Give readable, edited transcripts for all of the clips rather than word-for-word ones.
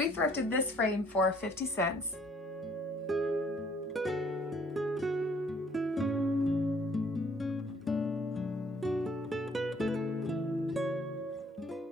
We thrifted this frame for 50 cents.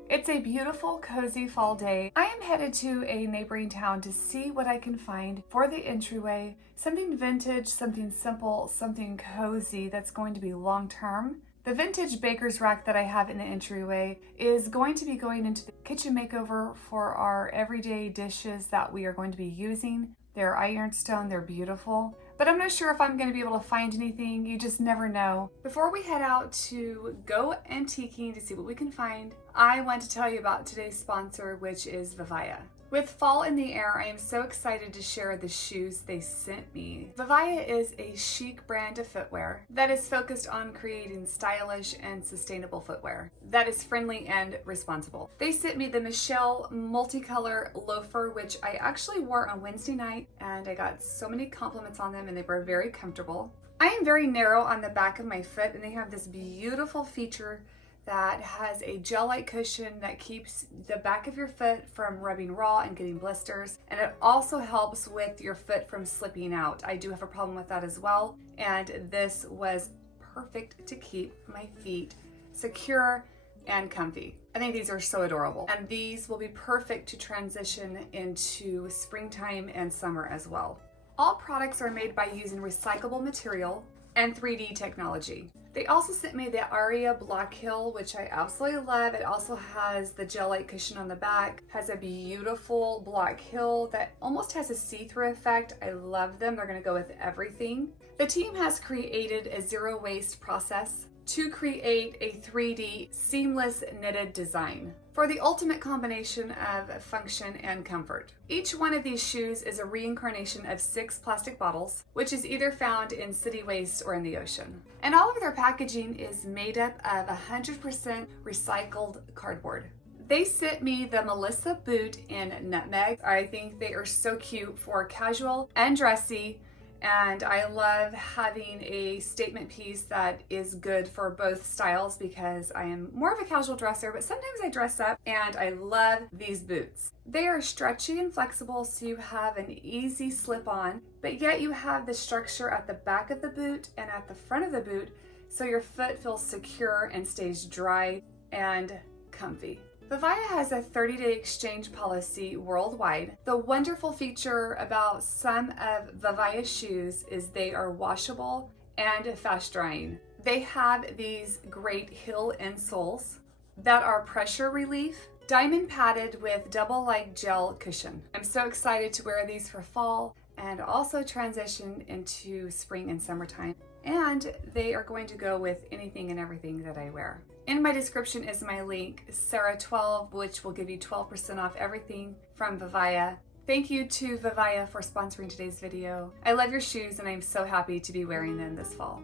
It's a beautiful, cozy fall day. I am headed to a neighboring town to see what I can find for the entryway. Something vintage, something simple, something cozy that's going to be long-term. The vintage baker's rack that I have in the entryway is going to be going into the kitchen makeover for our everyday dishes that we are going to be using. They're ironstone, they're beautiful. But I'm not sure if I'm going to be able to find anything. You just never know. Before we head out to go antiquing to see what we can find, I want to tell you about today's sponsor, which is Vivaya. With fall in the air, I am so excited to share the shoes they sent me. Vivaya is a chic brand of footwear that is focused on creating stylish and sustainable footwear that is friendly and responsible. They sent me the Michelle multicolor loafer, which I actually wore on Wednesday night, and I got so many compliments on them and they were very comfortable. I am very narrow on the back of my foot, and they have this beautiful feature that has a gel-like cushion that keeps the back of your foot from rubbing raw and getting blisters. And it also helps with your foot from slipping out. I do have a problem with that as well. And this was perfect to keep my feet secure and comfy. I think these are so adorable. And these will be perfect to transition into springtime and summer as well. All products are made by using recyclable material and 3D technology. They also sent me the Aria Block Heel, which I absolutely love. It also has the gel-like cushion on the back, has a beautiful block heel that almost has a see-through effect. I love them. They're going to go with everything. The team has created a zero waste process to create a 3D seamless knitted design for the ultimate combination of function and comfort. Each one of these shoes is a reincarnation of 6 plastic bottles, which is either found in city waste or in the ocean. And all of their packaging is made up of 100% recycled cardboard. They sent me the Melissa boot in nutmeg. I think they are so cute for casual and dressy. And I love having a statement piece that is good for both styles because I am more of a casual dresser, but sometimes I dress up, and I love these boots. They are stretchy and flexible, so you have an easy slip on, but yet you have the structure at the back of the boot and at the front of the boot, so your foot feels secure and stays dry and comfy. Vivaya has a 30-day exchange policy worldwide. The wonderful feature about some of Vivaya's shoes is they are washable and fast drying. They have these great heel insoles that are pressure relief, diamond padded with double-like gel cushion. I'm so excited to wear these for fall and also transition into spring and summertime. And they are going to go with anything and everything that I wear. In my description is my link, Sarah12, which will give you 12% off everything from Vivaya. Thank you to Vivaya for sponsoring today's video. I love your shoes and I'm so happy to be wearing them this fall.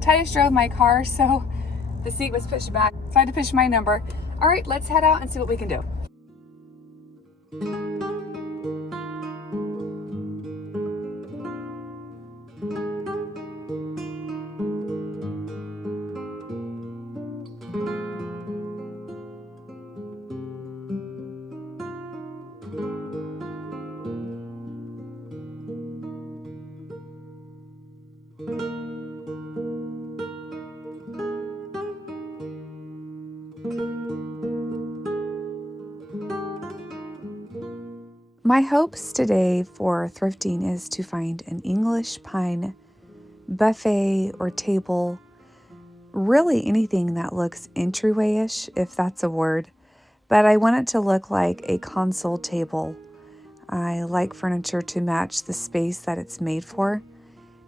Titus drove my car, so the seat was pushed back, so I had to push my number. All right, let's head out and see what we can do. My hopes today for thrifting is to find an English pine buffet or table, really anything that looks entryway-ish, if that's a word, but I want it to look like a console table. I like furniture to match the space that it's made for,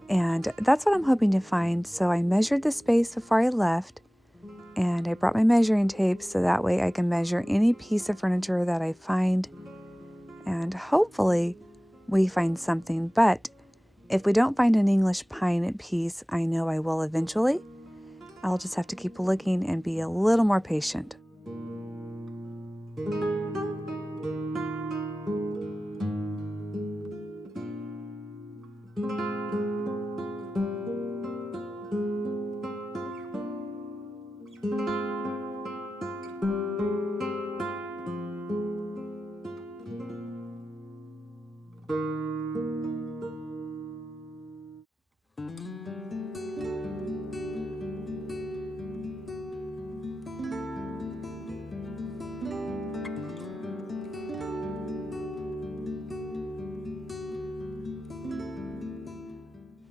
and that's what I'm hoping to find. So I measured the space before I left, and I brought my measuring tape so that way I can measure any piece of furniture that I find, and hopefully we find something. But if we don't find an English pine piece, I know I will eventually. I'll just have to keep looking and be a little more patient.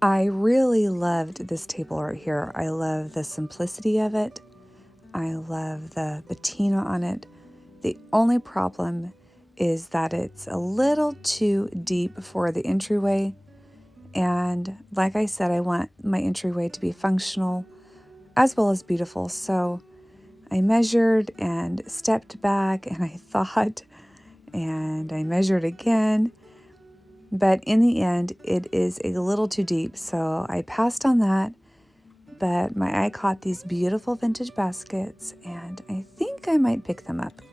I really loved this table right here. I love the simplicity of it. I love the patina on it. The only problem is that it's a little too deep for the entryway. And like I said, I want my entryway to be functional as well as beautiful. So I measured and stepped back and I thought, and I measured again. But in the end, it is a little too deep, so I passed on that. But my eye caught these beautiful vintage baskets, and I think I might pick them up.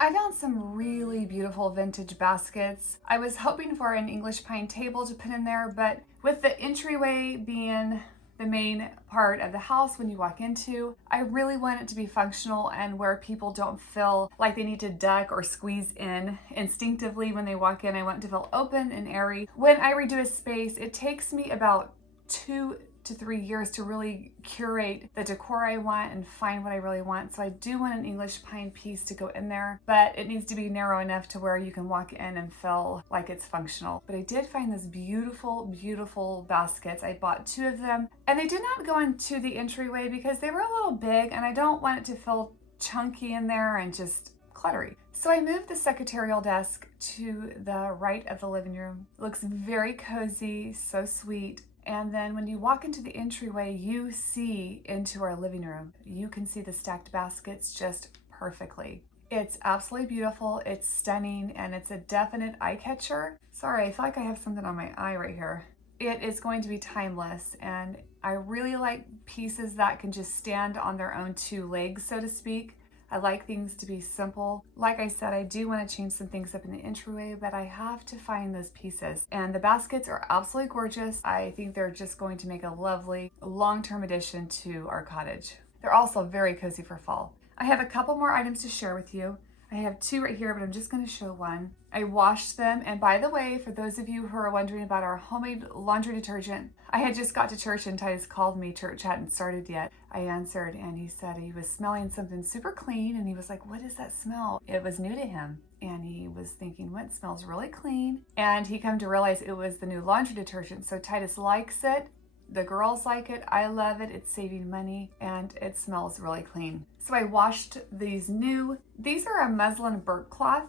I found some really beautiful vintage baskets. I was hoping for an English pine table to put in there, but with the entryway being the main part of the house when you walk into, I really want it to be functional and where people don't feel like they need to duck or squeeze in instinctively when they walk in. I want it to feel open and airy. When I redo a space, it takes me about 2 to 3 years to really curate the decor I want and find what I really want. So I do want an English pine piece to go in there, but it needs to be narrow enough to where you can walk in and feel like it's functional. But I did find these beautiful, beautiful baskets. I bought 2 of them and they did not go into the entryway because they were a little big and I don't want it to feel chunky in there and just cluttery. So I moved the secretarial desk to the right of the living room. It looks very cozy, so sweet. And then when you walk into the entryway, you see into our living room. You can see the stacked baskets just perfectly. It's absolutely beautiful, it's stunning, and it's a definite eye catcher. Sorry, I feel like I have something on my eye right here. It is going to be timeless, and I really like pieces that can just stand on their own 2 legs, so to speak. I like things to be simple. Like I said, I do want to change some things up in the entryway, but I have to find those pieces. And the baskets are absolutely gorgeous. I think they're just going to make a lovely long-term addition to our cottage. They're also very cozy for fall. I have a couple more items to share with you. I have 2 right here, but I'm just going to show one. I washed them, and by the way, for those of you who are wondering about our homemade laundry detergent, I had just got to church and Titus called me. Church hadn't started yet. I answered and he said he was smelling something super clean and he was like, what is that smell? It was new to him and he was thinking, what smells really clean? And he come to realize it was the new laundry detergent. So Titus likes it. The girls like it, I love it, it's saving money, and it smells really clean. So I washed these new. These are a muslin burp cloth,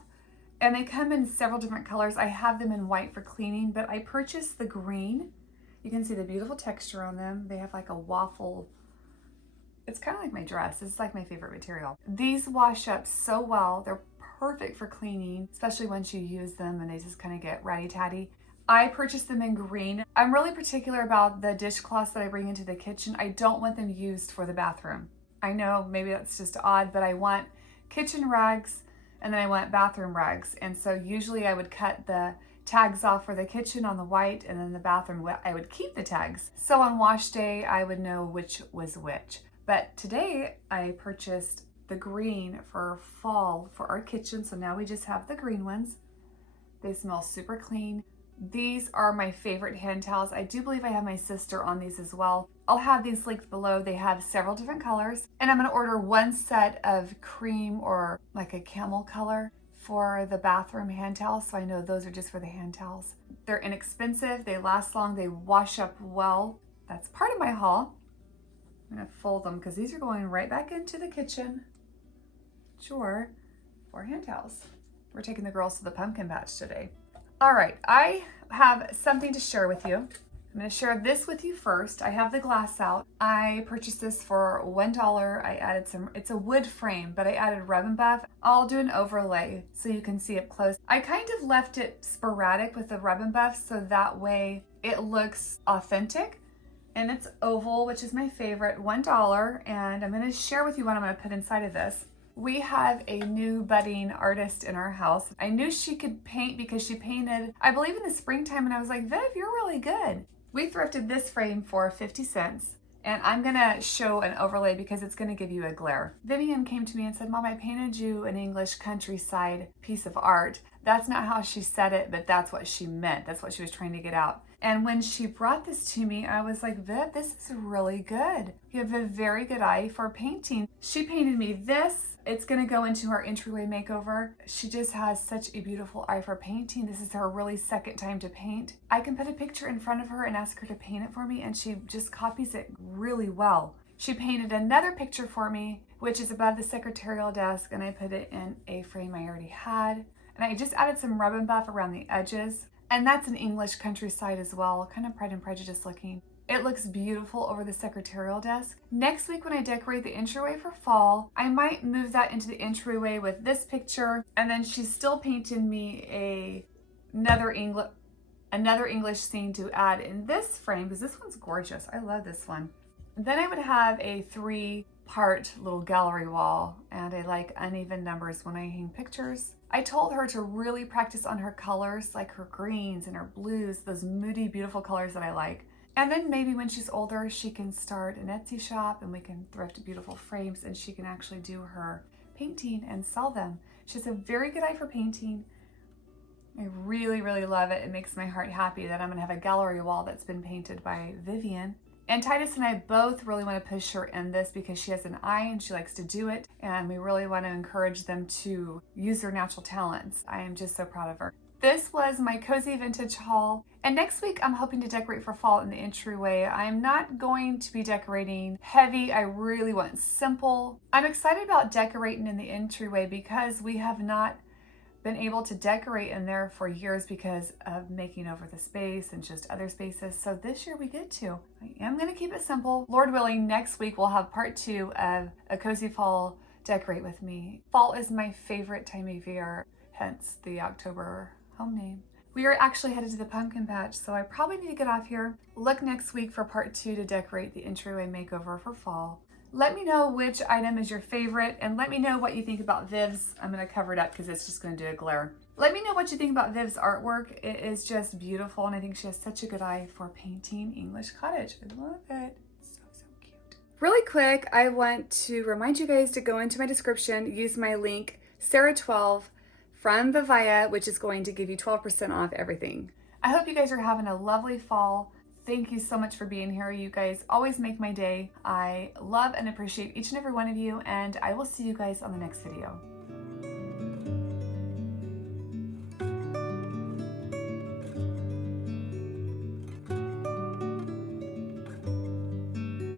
and they come in several different colors. I have them in white for cleaning, but I purchased the green. You can see the beautiful texture on them. They have like a waffle. It's kind of like my dress. It's like my favorite material. These wash up so well. They're perfect for cleaning, especially once you use them and they just kind of get ratty-tatty. I purchased them in green. I'm really particular about the dishcloths that I bring into the kitchen. I don't want them used for the bathroom. I know maybe that's just odd, but I want kitchen rags and then I want bathroom rags. And so usually I would cut the tags off for the kitchen on the white and then the bathroom, I would keep the tags. So on wash day, I would know which was which. But today I purchased the green for fall for our kitchen. So now we just have the green ones. They smell super clean. These are my favorite hand towels. I do believe I have my sister on these as well. I'll have these linked below. They have several different colors. And I'm gonna order one set of cream or like a camel color for the bathroom hand towels. So I know those are just for the hand towels. They're inexpensive, they last long, they wash up well. That's part of my haul. I'm gonna fold them because these are going right back into the kitchen. Sure, for hand towels. We're taking the girls to the pumpkin patch today. All right, I have something to share with you. I'm gonna share this with you first. I have the glass out. I purchased this for $1. I added it's a wood frame, but I added rub and buff. I'll do an overlay so you can see up close. I kind of left it sporadic with the rub and buff so that way it looks authentic. And it's oval, which is my favorite, $1. And I'm gonna share with you what I'm gonna put inside of this. We have a new budding artist in our house. I knew she could paint because she painted, I believe in the springtime, and I was like, Viv, you're really good. We thrifted this frame for 50 cents, and I'm gonna show an overlay because it's gonna give you a glare. Vivian came to me and said, Mom, I painted you an English countryside piece of art. That's not how she said it, but that's what she meant. That's what she was trying to get out. And when she brought this to me, I was like, Viv, this is really good. You have a very good eye for painting. She painted me this. It's gonna go into her entryway makeover. She just has such a beautiful eye for painting. This is her really second time to paint. I can put a picture in front of her and ask her to paint it for me, and she just copies it really well. She painted another picture for me, which is above the secretarial desk, and I put it in a frame I already had. And I just added some rub and buff around the edges. And that's an English countryside as well, kind of Pride and Prejudice looking. It looks beautiful over the secretarial desk. Next week when I decorate the entryway for fall, I might move that into the entryway with this picture, and then she's still painting me another English scene to add in this frame, because this one's gorgeous. I love this one. And then I would have a 3-part little gallery wall, and I like uneven numbers when I hang pictures. I told her to really practice on her colors, like her greens and her blues, those moody, beautiful colors that I like. And then maybe when she's older, she can start an Etsy shop and we can thrift beautiful frames and she can actually do her painting and sell them. She has a very good eye for painting. I really, really love it. It makes my heart happy that I'm gonna have a gallery wall that's been painted by Vivian. And Titus and I both really want to push her in this because she has an eye and she likes to do it. And we really want to encourage them to use their natural talents. I am just so proud of her. This was my cozy vintage haul. And next week, I'm hoping to decorate for fall in the entryway. I'm not going to be decorating heavy. I really want simple. I'm excited about decorating in the entryway because we have not been able to decorate in there for years because of making over the space and just other spaces. So this year we get to. I am gonna keep it simple. Lord willing, next week we'll have part 2 of a cozy fall decorate with me. Fall is my favorite time of year, hence the October home name. We are actually headed to the pumpkin patch, so I probably need to get off here. Look next week for part 2 to decorate the entryway makeover for fall. Let me know which item is your favorite and let me know what you think about Viv's. I'm gonna cover it up because it's just gonna do a glare. Let me know what you think about Viv's artwork. It is just beautiful and I think she has such a good eye for painting English cottage. I love it. So cute. Really quick, I want to remind you guys to go into my description, use my link, Sarah12 from Vivaya, which is going to give you 12% off everything. I hope you guys are having a lovely fall. Thank you so much for being here. You guys always make my day. I love and appreciate each and every one of you, and I will see you guys on the next video.